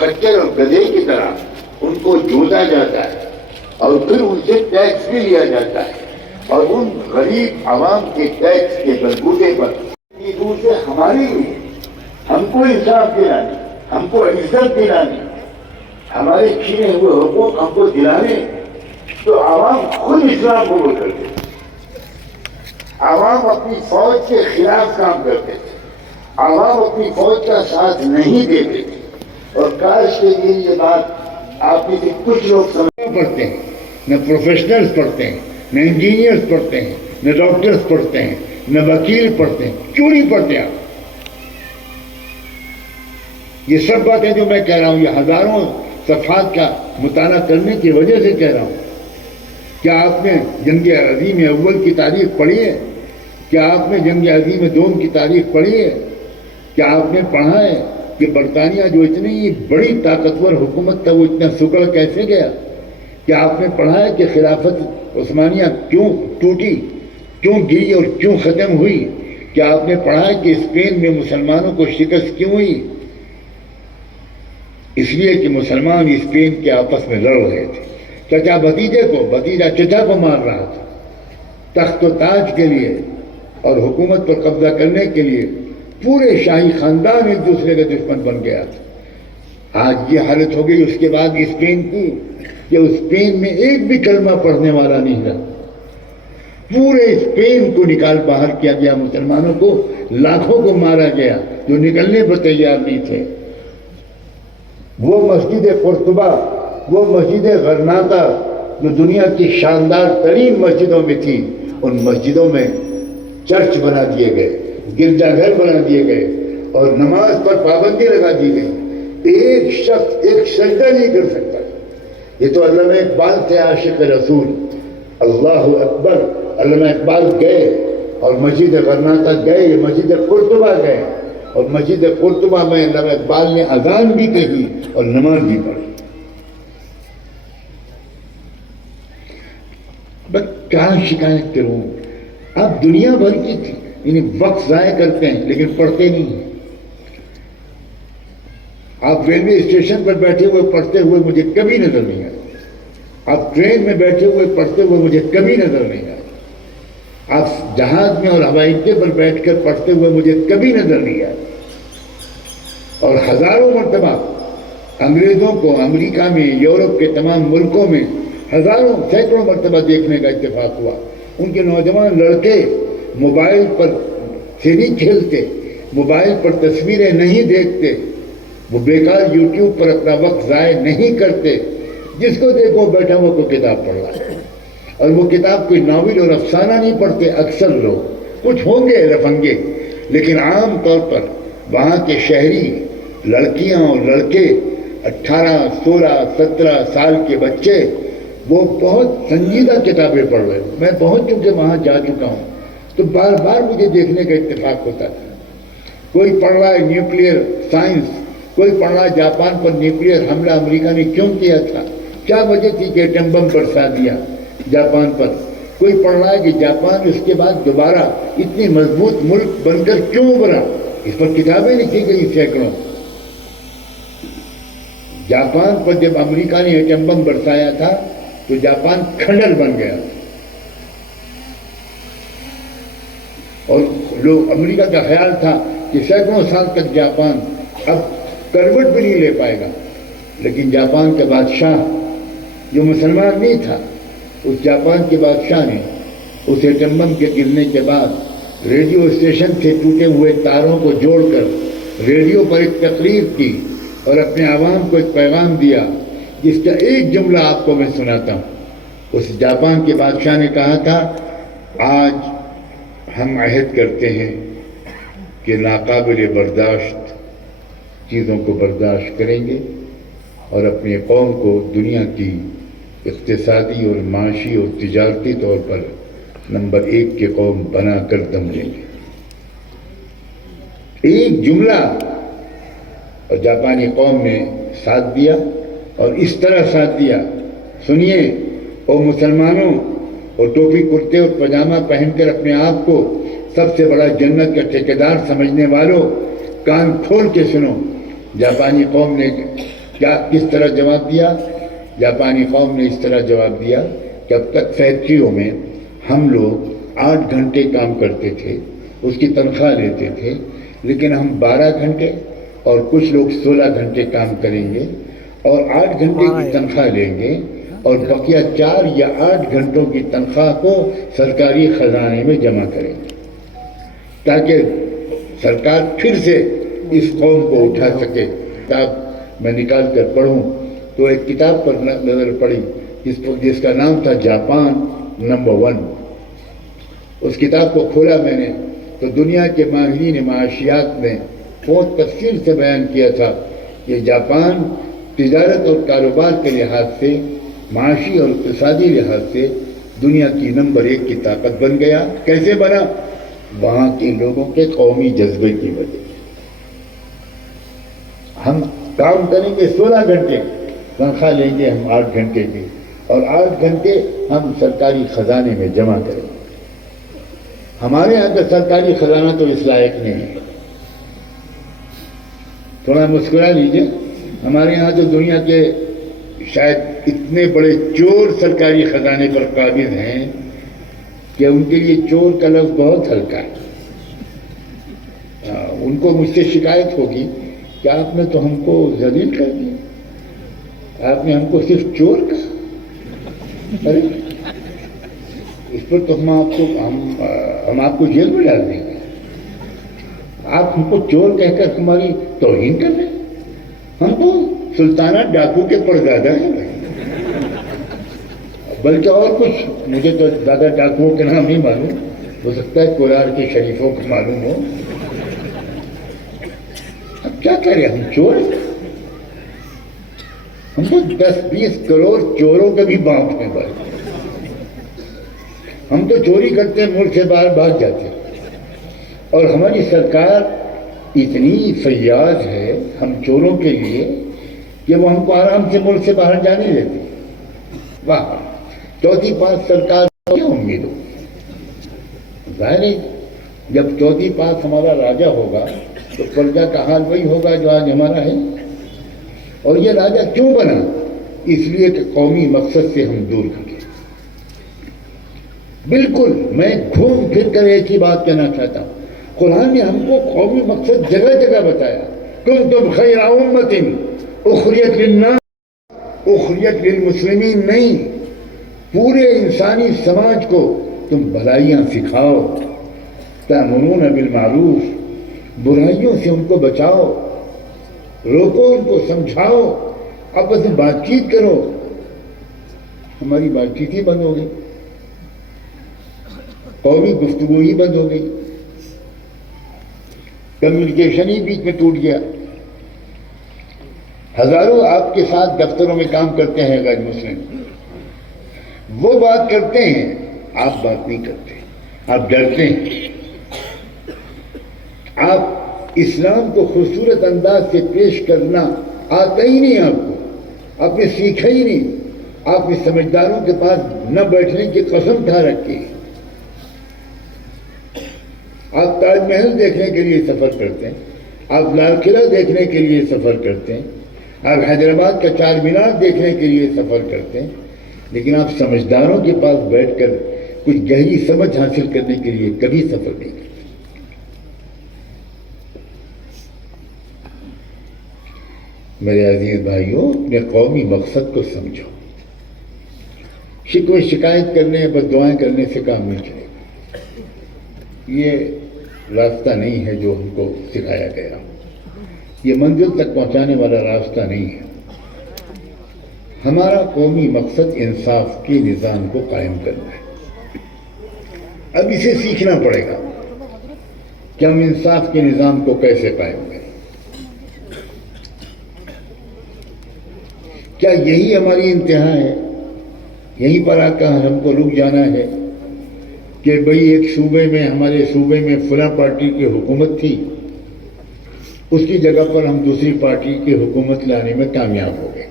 خچر اور گدھے کی طرح ان کو جوتا جاتا ہے اور پھر ان سے ٹیکس بھی لیا جاتا ہے، اور ان غریب عوام کے ٹیکس کے بلبوتے پر اتنی دور سے ہمارے لیے ہم کو انصاف دلانے، ہم کو عزت دلانے، ہمارے چھینے ہوئے حقوق ہم کو دلانے، تو عوام خود اسلام قبول کرتے تھے، عوام اپنی فوج کے خلاف کام کرتے تھے، عوام اپنی فوج کا ساتھ نہیں دیتے تھے۔ اور کاش کے لیے یہ بات آپ میں سے کچھ لوگ سمجھ پڑھتے ہیں، نہ پروفیشنلز پڑھتے ہیں، نہ انجینئرز پڑھتے ہیں، نہ ڈاکٹرز پڑھتے ہیں، نہ وکیل پڑھتے ہیں۔ کیوں نہیں پڑھتے آپ؟ یہ سب باتیں جو میں کہہ رہا ہوں، یہ ہزاروں صفحات کا مطالعہ کرنے کی وجہ سے کہہ رہا ہوں۔ کیا آپ نے جنگ عظیم اول کی تاریخ پڑھی ہے؟ کیا آپ نے جنگ عظیم دوم کی تاریخ پڑھی ہے؟ کیا آپ نے پڑھا ہے کہ برطانیہ جو اتنی بڑی طاقتور حکومت تھا وہ اتنا سکڑ کیسے گیا؟ کیا آپ نے پڑھا ہے کہ خلافت عثمانیہ کیوں ٹوٹی، کیوں گری اور کیوں ختم ہوئی؟ کیا آپ نے پڑھا ہے کہ اسپین میں مسلمانوں کو شکست کیوں ہوئی؟ اس لیے کہ مسلمان اسپین کے آپس میں لڑ رہے تھے، چچا بھتیجے کو، بھتیجا چچا کو مار رہا تھا، تخت و تاج کے لیے اور حکومت پر قبضہ کرنے کے لیے پورے شاہی خاندان ایک دوسرے کا دشمن بن گیا تھا۔ آج یہ حالت ہو گئی اس کے بعد اسپین کی کہ اسپین میں ایک بھی کلمہ پڑھنے والا نہیں رہا، پورے اسپین کو نکال باہر کیا گیا، مسلمانوں کو لاکھوں کو مارا گیا جو نکلنے پر تیار نہیں تھے۔ وہ مسجد قرطبہ، وہ مسجد غرناطہ جو دنیا کی شاندار ترین مسجدوں میں تھی، ان مسجدوں میں چرچ بنا دیے گئے، گرجا گھر بنا دیے گئے اور نماز پر پابندی لگا دی گئی۔ ایک شخص ایک سجدہ نہیں کر سکتا۔ یہ تو علامہ اقبال تھے عاشق رسول، اللہ اکبر۔ علامہ اقبال گئے اور مسجد غرناطہ گئے، مسجد قرطبہ گئے، اور مسجد قرطبہ میں علامہ اقبال نے اذان بھی کہی اور نماز بھی پڑھی۔ بس کیا شکایت کروں؟ اب دنیا بھر کی تھی، یعنی وقت ضائع کرتے ہیں لیکن پڑھتے نہیں ہیں۔ آپ ریلوے اسٹیشن پر بیٹھے ہوئے پڑھتے ہوئے مجھے کبھی نظر نہیں آئے، آپ ٹرین میں بیٹھے ہوئے پڑھتے ہوئے مجھے کبھی نظر نہیں آئے، آپ جہاز میں اور ہوائی اڈے پر بیٹھ کر پڑھتے ہوئے مجھے کبھی نظر نہیں آئے۔ اور ہزاروں مرتبہ انگریزوں کو امریکہ میں، یورپ کے تمام ملکوں میں ہزاروں سینکڑوں مرتبہ دیکھنے کا اتفاق ہوا۔ ان کے نوجوان لڑکے موبائل پر سے نہیں کھیلتے، موبائل پر تصویریں نہیں دیکھتے، وہ بیکار یوٹیوب پر اپنا وقت ضائع نہیں کرتے۔ جس کو دیکھو بیٹھا وہ کوئی کتاب پڑھ رہا ہے، اور وہ کتاب کوئی ناول اور افسانہ نہیں پڑھتے۔ اکثر لوگ، کچھ ہوں گے لفنگے، لیکن عام طور پر وہاں کے شہری لڑکیاں اور لڑکے 18، 16، 17 سال کے بچے وہ بہت سنجیدہ کتابیں پڑھ رہے ہیں۔ میں بہت چونکہ وہاں جا چکا ہوں تو بار بار مجھے دیکھنے کا اتفاق ہوتا تھا۔ کوئی پڑھ رہا ہے نیوکلیئر سائنس، کوئی پڑھ رہا ہے جاپان پر نیوکلیئر حملہ امریکہ نے کیوں کیا تھا، کیا وجہ تھی کہ ایٹم بم برسا دیا جاپان پر۔ کوئی پڑھ رہا ہے کہ جاپان اس کے بعد دوبارہ اتنی مضبوط ملک بن کر کیوں ابھرا، اس پر کتابیں لکھی گئی سینکڑوں۔ جاپان پر جب امریکہ نے ایٹم بم برسایا تھا تو جاپان کھنڈر بن گیا، اور لوگ امریکہ کا خیال تھا کہ سینکڑوں سال تک جاپان اب کروٹ بھی نہیں لے پائے گا، لیکن جاپان کے بادشاہ جو مسلمان نہیں تھا، اس جاپان کے بادشاہ نے اس ایٹم بم کے گرنے کے بعد ریڈیو اسٹیشن سے ٹوٹے ہوئے تاروں کو جوڑ کر ریڈیو پر ایک تقریر کی اور اپنے عوام کو ایک پیغام دیا، جس کا ایک جملہ آپ کو میں سناتا ہوں۔ اس جاپان کے بادشاہ نے کہا تھا، آج ہم عہد کرتے ہیں کہ ناقابل برداشت چیزوں کو برداشت کریں گے اور اپنی قوم کو دنیا کی اقتصادی اور معاشی اور تجارتی طور پر نمبر 1 کی قوم بنا کر دم لیں گے۔ ایک جملہ، اور جاپانی قوم نے ساتھ دیا، اور اس طرح ساتھ دیا۔ سنیے، اور مسلمانوں اور ٹوپی کرتے اور پاجامہ پہن کر اپنے آپ کو سب سے بڑا جنت کا ٹھیکیدار سمجھنے والوں، کان کھول کے سنو۔ جاپانی قوم نے کیا کس طرح جواب دیا؟ جاپانی قوم نے اس طرح جواب دیا کہ اب تک فیکٹریوں میں ہم لوگ 8 گھنٹے کام کرتے تھے، اس کی تنخواہ لیتے تھے، لیکن ہم 12 گھنٹے اور کچھ لوگ 16 گھنٹے کام کریں گے اور 8 گھنٹے کی تنخواہ لیں گے اور بقیہ 4 یا 8 گھنٹوں کی تنخواہ کو سرکاری خزانے میں جمع کریں گے، تاکہ سرکار پھر سے اس قوم کو اٹھا سکے۔ کتاب میں نکال کر پڑھوں تو ایک کتاب پر نظر پڑی جس کا نام تھا جاپان نمبر 1۔ اس کتاب کو کھولا میں نے تو دنیا کے ماہرین معاشیات نے بہت تفصیل سے بیان کیا تھا کہ جاپان تجارت اور کاروبار کے لحاظ سے، معاشی اور اقتصادی لحاظ سے دنیا کی نمبر 1 کی طاقت بن گیا۔ کیسے بنا؟ وہاں کے لوگوں کے قومی جذبے کی وجہ سے۔ ہم کام کریں گے 16 گھنٹے، تنخواہ لیں گے ہم 8 گھنٹے کی، اور 8 گھنٹے ہم سرکاری خزانے میں جمع کریں گے۔ ہمارے یہاں کا سرکاری خزانہ تو اس لائق نہیں ہے۔ تھوڑا مسکرا لیجیے، ہمارے یہاں تو دنیا کے شاید اتنے بڑے چور سرکاری خزانے پر قابض ہیں کہ ان کے لیے چور کا لفظ بہت ہلکا ہے۔ ان کو مجھ سے شکایت ہوگی کہ آپ نے تو ہم کو ذلیل کر دیا، آپ نے ہم کو صرف چور کہا۔ ارے اس پر تو ہم آپ کو جیل میں ڈال دیں گے۔ آپ ہم کو چور کہہ کر ہماری توہین کر رہے ہیں۔ ہم تو سلطانہ ڈاکو کے پردادا ہیں بھائی، بلکہ اور کچھ مجھے تو زیادہ ڈاکوؤں کے نام نہیں معلوم، ہو سکتا ہے کولار کے شریفوں کو معلوم ہو۔ اب کیا کریں، ہم چور ہیں؟ ہم تو 10-20 کروڑ چوروں کے بھی باپ ہیں بھائی۔ ہم تو چوری کرتے ہیں، ملک سے باہر بھاگ جاتے ہیں، اور ہماری سرکار اتنی فیاض ہے ہم چوروں کے لیے کہ وہ ہم کو آرام سے ملک سے باہر جانے دیتی۔ واہ، چوتھی پاس سرکار کو کیا امید ہو؟ ظاہر ہے جب چوتھی پاس ہمارا راجہ ہوگا تو پرجا کا حال وہی ہوگا جو آج ہمارا ہے۔ اور یہ راجہ کیوں بنا؟ اس لیے کہ قومی مقصد سے ہم دور ہو گئے۔ بالکل، میں گھوم پھر کر ایک ہی بات کہنا چاہتا ہوں، قرآن نے ہم کو قومی مقصد جگہ جگہ بتایا۔ کنتم خیر امۃ اخرجت للناس، اخرجت للمسلمین نہیں، پورے انسانی سماج کو تم بھلائیاں سکھاؤ، تأمرون بالمعروف، برائیوں سے ان کو بچاؤ، روکو، ان کو سمجھاؤ، آپس میں بات چیت کرو۔ ہماری بات چیت ہی بند ہو گئی، قومی گفتگو ہی بند ہو گئی، کمیونیکیشن ہی بیچ میں ٹوٹ گیا۔ ہزاروں آپ کے ساتھ دفتروں میں کام کرتے ہیں غیر مسلم، وہ بات کرتے ہیں، آپ بات نہیں کرتے، آپ ڈرتے ہیں۔ آپ اسلام کو خوبصورت انداز سے پیش کرنا آتا ہی نہیں آپ کو، آپ نے سیکھا ہی نہیں، آپ نے سمجھداروں کے پاس نہ بیٹھنے کی قسم کھا رکھی ہے۔ آپ تاج محل دیکھنے کے لیے سفر کرتے ہیں، آپ لال قلعہ دیکھنے کے لیے سفر کرتے ہیں، آپ حیدرآباد کا چار مینار دیکھنے کے لیے سفر کرتے ہیں، لیکن آپ سمجھداروں کے پاس بیٹھ کر کچھ گہری سمجھ حاصل کرنے کے لیے کبھی سفر نہیں کرتے۔ میرے عزیز بھائیوں، اپنے قومی مقصد کو سمجھو۔ شکوے شکایت کرنے، بد دعائیں کرنے سے کام نہیں چلے گا۔ یہ راستہ نہیں ہے جو ہم کو سکھایا گیا، یہ منزل تک پہنچانے والا راستہ نہیں ہے۔ ہمارا قومی مقصد انصاف کے نظام کو قائم کرنا ہے۔ اب اسے سیکھنا پڑے گا کہ ہم انصاف کے نظام کو کیسے قائم کریں۔ کیا یہی ہماری انتہا ہے؟ یہیں پر آ کر ہم کو رک جانا ہے کہ بھئی ایک صوبے میں، ہمارے صوبے میں فلاں پارٹی کی حکومت تھی، اس کی جگہ پر ہم دوسری پارٹی کی حکومت لانے میں کامیاب ہو گئے،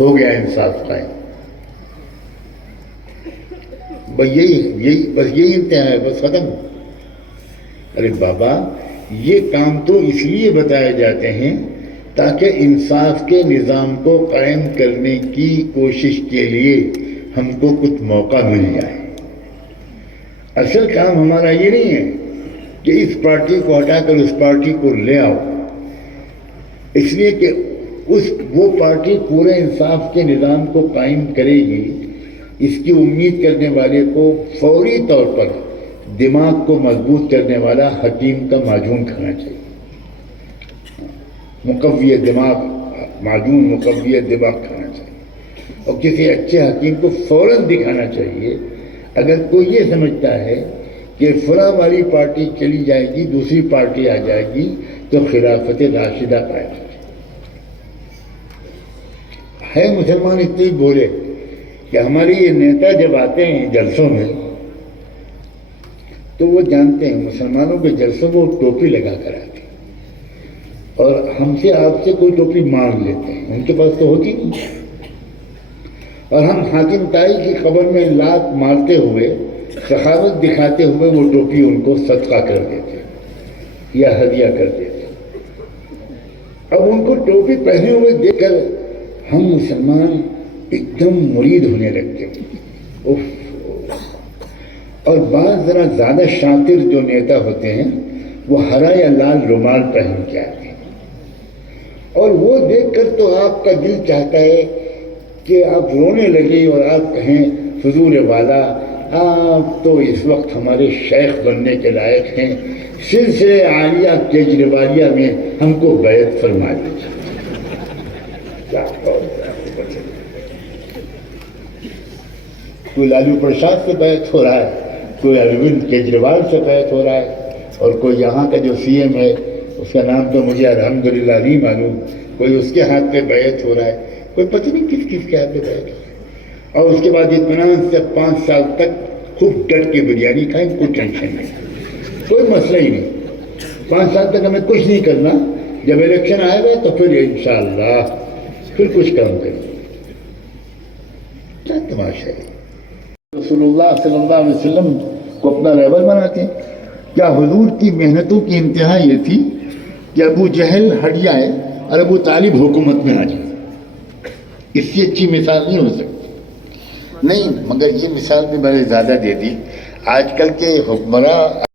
ہو گیا انصاف قائم؟ بس یہی انتہا ہے، بس ختم۔ ارے بابا، یہ کام تو اس لیے بتائے جاتے ہیں تاکہ انصاف کے نظام کو قائم کرنے کی کوشش کے لیے ہم کو کچھ موقع مل جائے۔ اصل کام ہمارا یہ نہیں ہے کہ اس پارٹی کو ہٹا کر اس پارٹی کو لے آؤ، اس لیے کہ وہ پارٹی پورے انصاف کے نظام کو قائم کرے گی، اس کی امید کرنے والے کو فوری طور پر دماغ کو مضبوط کرنے والا حکیم کا معجون کھانا چاہیے۔ مقوی دماغ معجون مقوی دماغ کھانا چاہیے، اور کسی اچھے حکیم کو فوراً دکھانا چاہیے۔ اگر کوئی یہ سمجھتا ہے کہ فلاں والی پارٹی چلی جائے گی، دوسری پارٹی آ جائے گی تو خلافت راشدہ قائم ہو جائے ہے۔ مسلمان اتنے بولے کہ ہمارے یہ نیتا جب آتے ہیں جلسوں میں تو وہ جانتے ہیں مسلمانوں کے جلسوں میں وہ ٹوپی لگا کر آتے ہیں، اور ہم سے آپ سے کوئی ٹوپی مانگ لیتے ہیں، ان کے پاس تو ہوتی نہیں، اور ہم حاتم طائی کی قبر میں لات مارتے ہوئے سخاوت دکھاتے ہوئے وہ ٹوپی ان کو صدقہ کر دیتے یا ہدیہ کر دیتے۔ اب ان کو ٹوپی پہنے ہوئے دیکھ کر ہم مسلمان ایک دم مرید ہونے لگتے ہیں۔ اور بعض ذرا زیادہ شاطر جو نیتا ہوتے ہیں وہ ہرا یا لال رومال پہن کے آتے ہیں، اور وہ دیکھ کر تو آپ کا دل چاہتا ہے کہ آپ رونے لگے اور آپ کہیں حضور والا آپ تو اس وقت ہمارے شیخ بننے کے لائق ہیں، سلسلے عالیہ کیجریوالیہ میں ہم کو بیعت فرما دیجیے۔ کوئی لالو پرساد سے بیعت ہو رہا ہے، کوئی اروند کیجریوال سے بیعت ہو رہا ہے، اور کوئی یہاں کا جو سی ایم ہے اس کا نام تو مجھے الحمدللہ نہیں معلوم، کوئی اس کے ہاتھ پہ بیعت ہو رہا ہے، کوئی پتہ نہیں کس کس کے ہاتھ پہ بیعت ہو رہا ہے۔ اور اس کے بعد اطمینان سے 5 سال تک خوب ڈٹ کے بریانی کھائیں، کوئی ٹینشن نہیں، کوئی مسئلہ ہی نہیں۔ 5 سال تک ہمیں کچھ نہیں کرنا، جب الیکشن آئے گا تو پھر انشاءاللہ پھر کچھ کام کریں گے۔ کیا تماشا ہے؟ رسول اللہ صلی اللہ علیہ وسلم کو اپنا رہبر بناتے ہیں۔ کیا حضور کی محنتوں کی انتہا یہ تھی کہ ابو جہل ہٹ جائے اور ابو طالب حکومت میں آ جائے؟ اس سے اچھی مثال نہیں ہو سکتی۔ نہیں، مگر یہ مثال بھی میں نے زیادہ دے دی۔ آج کل کے حکمراں